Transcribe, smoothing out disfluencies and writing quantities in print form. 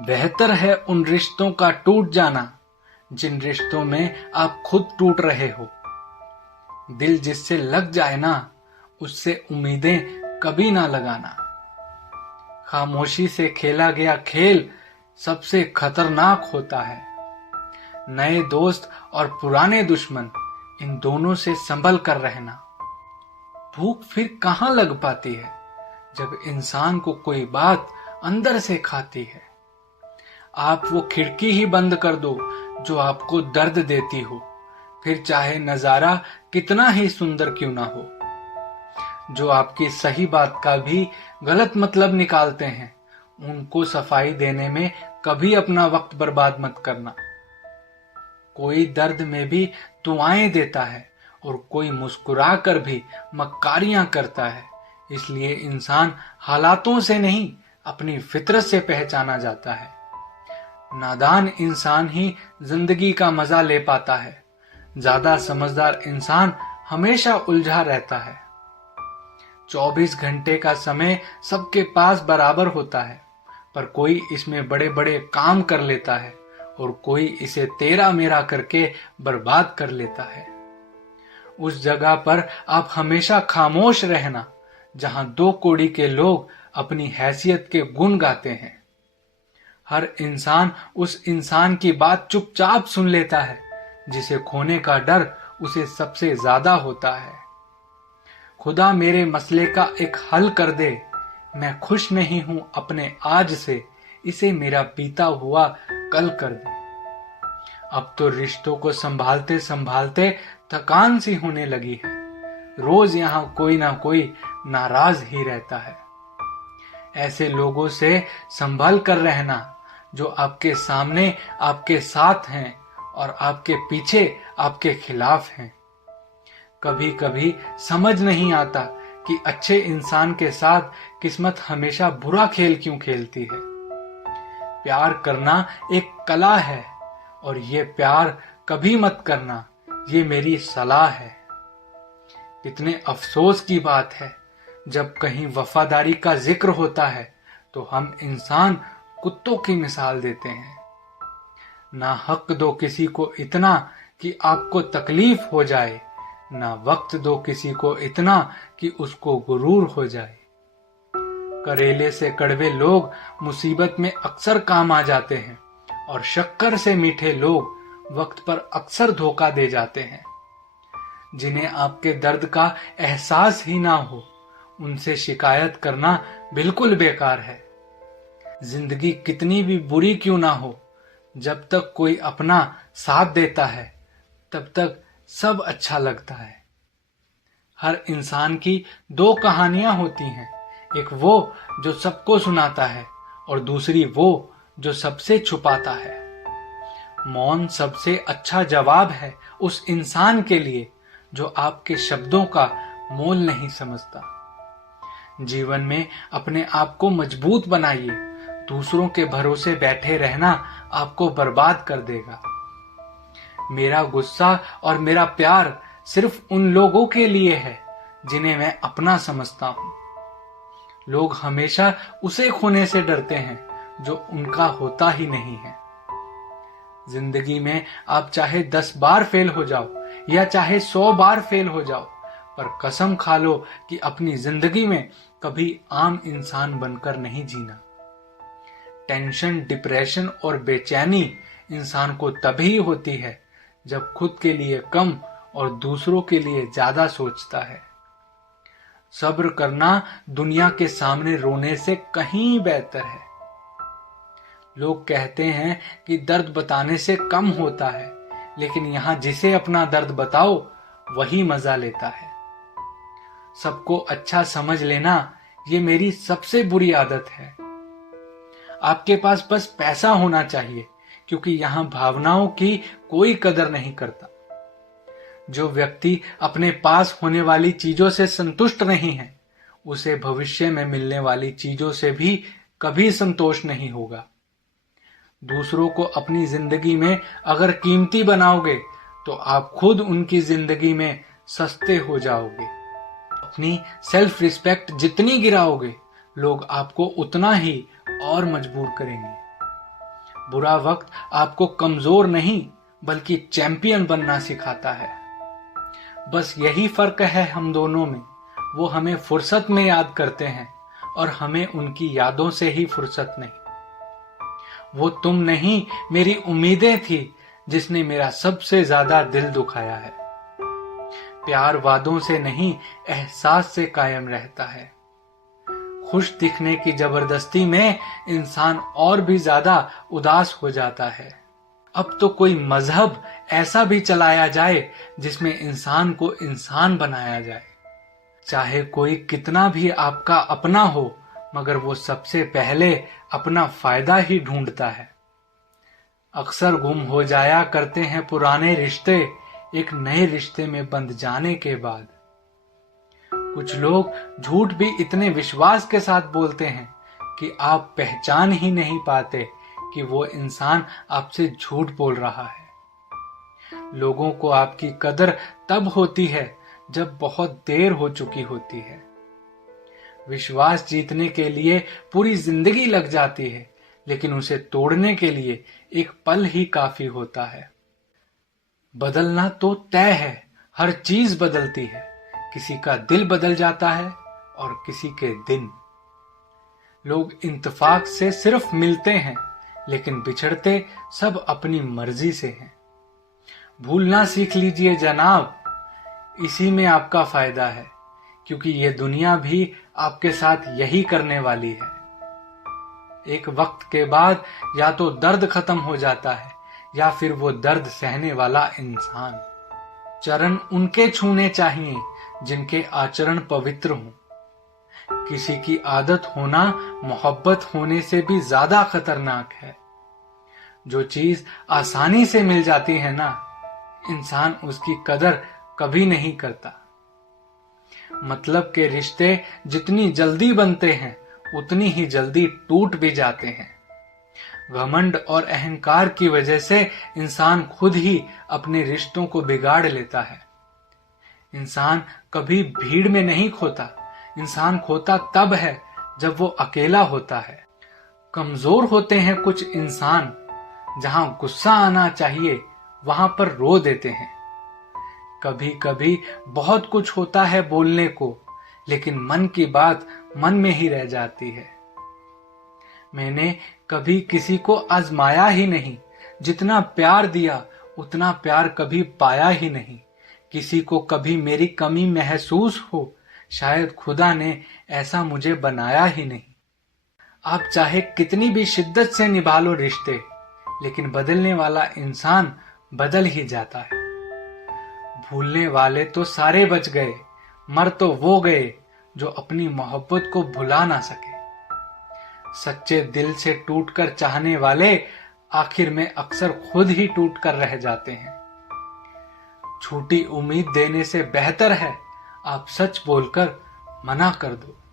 बेहतर है उन रिश्तों का टूट जाना जिन रिश्तों में आप खुद टूट रहे हो। दिल जिससे लग जाए ना, उससे उम्मीदें कभी ना लगाना। खामोशी से खेला गया खेल सबसे खतरनाक होता है। नए दोस्त और पुराने दुश्मन, इन दोनों से संभल कर रहना। भूख फिर कहां लग पाती है जब इंसान को कोई बात अंदर से खाती है। आप वो खिड़की ही बंद कर दो जो आपको दर्द देती हो, फिर चाहे नजारा कितना ही सुंदर क्यों ना हो। जो आपकी सही बात का भी गलत मतलब निकालते हैं, उनको सफाई देने में कभी अपना वक्त बर्बाद मत करना। कोई दर्द में भी दुआएं देता है और कोई मुस्कुरा कर भी मक्कारियां करता है। इसलिए इंसान हालातों से नहीं, अपनी फितरत से पहचाना जाता है। नादान इंसान ही जिंदगी का मजा ले पाता है। ज्यादा समझदार इंसान हमेशा उलझा रहता है। 24 घंटे का समय सबके पास बराबर होता है, पर कोई इसमें बड़े बड़े काम कर लेता है और कोई इसे तेरा मेरा करके बर्बाद कर लेता है। उस जगह पर आप हमेशा खामोश रहना जहां दो कौड़ी के लोग अपनी हैसियत के गुण गाते हैं। हर इंसान उस इंसान की बात चुपचाप सुन लेता है जिसे खोने का डर उसे सबसे ज्यादा होता है। खुदा मेरे मसले का एक हल कर दे, मैं खुश नहीं हूं अपने आज से, इसे मेरा बीता हुआ कल कर दे। अब तो रिश्तों को संभालते संभालते थकान सी होने लगी है। रोज यहां कोई ना कोई नाराज ही रहता है। ऐसे लोगों से संभल कर रहना जो आपके सामने आपके साथ हैं और आपके पीछे आपके खिलाफ हैं। कभी कभी समझ नहीं आता कि अच्छे इंसान के साथ किस्मत हमेशा बुरा खेल क्यों खेलती है। प्यार करना एक कला है और ये प्यार कभी मत करना, ये मेरी सलाह है। कितने अफसोस की बात है जब कहीं वफादारी का जिक्र होता है तो हम इंसान कुत्तों की मिसाल देते हैं। ना हक दो किसी को इतना कि आपको तकलीफ हो जाए, ना वक्त दो किसी को इतना कि उसको गुरूर हो जाए। करेले से कड़वे लोग मुसीबत में अक्सर काम आ जाते हैं और शक्कर से मीठे लोग वक्त पर अक्सर धोखा दे जाते हैं। जिन्हें आपके दर्द का एहसास ही ना हो, उनसे शिकायत करना बिल्कुल बेकार है। जिंदगी कितनी भी बुरी क्यों ना हो, जब तक कोई अपना साथ देता है तब तक सब अच्छा लगता है। हर इंसान की दो कहानियां होती हैं, एक वो जो सबको सुनाता है और दूसरी वो जो सबसे छुपाता है। मौन सबसे अच्छा जवाब है उस इंसान के लिए जो आपके शब्दों का मोल नहीं समझता। जीवन में अपने आप को मजबूत बनाइए, दूसरों के भरोसे बैठे रहना आपको बर्बाद कर देगा। मेरा गुस्सा और मेरा प्यार सिर्फ उन लोगों के लिए है जिन्हें मैं अपना समझता हूं। लोग हमेशा उसे खोने से डरते हैं जो उनका होता ही नहीं है। जिंदगी में आप चाहे 10 बार फेल हो जाओ या चाहे 100 बार फेल हो जाओ, पर कसम खा लो कि अपनी जिंदगी में कभी आम इंसान बनकर नहीं जीना। टेंशन, डिप्रेशन और बेचैनी इंसान को तभी होती है जब खुद के लिए कम और दूसरों के लिए ज्यादा सोचता है। सब्र करना दुनिया के सामने रोने से कहीं बेहतर है। लोग कहते हैं कि दर्द बताने से कम होता है, लेकिन यहां जिसे अपना दर्द बताओ वही मजा लेता है। सबको अच्छा समझ लेना ये मेरी सबसे बुरी आदत है। आपके पास बस पैसा होना चाहिए, क्योंकि यहां भावनाओं की कोई कदर नहीं करता। जो व्यक्ति अपने पास होने वाली चीजों से संतुष्ट नहीं है, उसे भविष्य में मिलने वाली चीजों से भी कभी संतोष नहीं होगा। दूसरों को अपनी जिंदगी में अगर कीमती बनाओगे तो आप खुद उनकी जिंदगी में सस्ते हो जाओगे। अपनी सेल्फ रिस्पेक्ट जितनी गिराओगे, लोग आपको उतना ही और मजबूर करेंगे। बुरा वक्त आपको कमजोर नहीं बल्कि चैंपियन बनना सिखाता है। बस यही फर्क है हम दोनों में, वो हमें फुर्सत में याद करते हैं और हमें उनकी यादों से ही फुर्सत नहीं। वो तुम नहीं, मेरी उम्मीदें थी जिसने मेरा सबसे ज्यादा दिल दुखाया है। प्यार वादों से नहीं, एहसास से कायम रहता है। खुश दिखने की जबरदस्ती में इंसान और भी ज्यादा उदास हो जाता है। अब तो कोई मजहब ऐसा भी चलाया जाए जिसमें इंसान को इंसान बनाया जाए। चाहे कोई कितना भी आपका अपना हो, मगर वो सबसे पहले अपना फायदा ही ढूंढता है। अक्सर गुम हो जाया करते हैं पुराने रिश्ते एक नए रिश्ते में बंध जाने के बाद। कुछ लोग झूठ भी इतने विश्वास के साथ बोलते हैं कि आप पहचान ही नहीं पाते कि वो इंसान आपसे झूठ बोल रहा है। लोगों को आपकी कदर तब होती है जब बहुत देर हो चुकी होती है। विश्वास जीतने के लिए पूरी जिंदगी लग जाती है, लेकिन उसे तोड़ने के लिए एक पल ही काफी होता है। बदलना तो तय है, हर चीज बदलती है। किसी का दिल बदल जाता है और किसी के दिन। लोग इंतफाक से सिर्फ मिलते हैं, लेकिन बिछड़ते सब अपनी मर्जी से हैं। भूलना सीख लीजिए जनाब, इसी में आपका फायदा है, क्योंकि ये दुनिया भी आपके साथ यही करने वाली है। एक वक्त के बाद या तो दर्द खत्म हो जाता है या फिर वो दर्द सहने वाला इंसान। चरण उनके छूने चाहिए जिनके आचरण पवित्र हों। किसी की आदत होना मोहब्बत होने से भी ज्यादा खतरनाक है। जो चीज आसानी से मिल जाती है ना, इंसान उसकी कदर कभी नहीं करता। मतलब के रिश्ते जितनी जल्दी बनते हैं उतनी ही जल्दी टूट भी जाते हैं। घमंड और अहंकार की वजह से इंसान खुद ही अपने रिश्तों को बिगाड़ लेता है। इंसान कभी भीड़ में नहीं खोता, इंसान खोता तब है जब वो अकेला होता है। कमजोर होते हैं कुछ इंसान, जहां गुस्सा आना चाहिए वहां पर रो देते हैं। कभी कभी बहुत कुछ होता है बोलने को, लेकिन मन की बात मन में ही रह जाती है। मैंने कभी किसी को आजमाया ही नहीं, जितना प्यार दिया उतना प्यार कभी पाया ही नहीं। किसी को कभी मेरी कमी महसूस हो, शायद खुदा ने ऐसा मुझे बनाया ही नहीं। आप चाहे कितनी भी शिद्दत से निभा लो रिश्ते, लेकिन बदलने वाला इंसान बदल ही जाता है। भूलने वाले तो सारे बच गए, मर तो वो गए जो अपनी मोहब्बत को भुला ना सके। सच्चे दिल से टूटकर चाहने वाले आखिर में अक्सर खुद ही टूट कर रह जाते हैं। झूठी उम्मीद देने से बेहतर है आप सच बोलकर मना कर दो।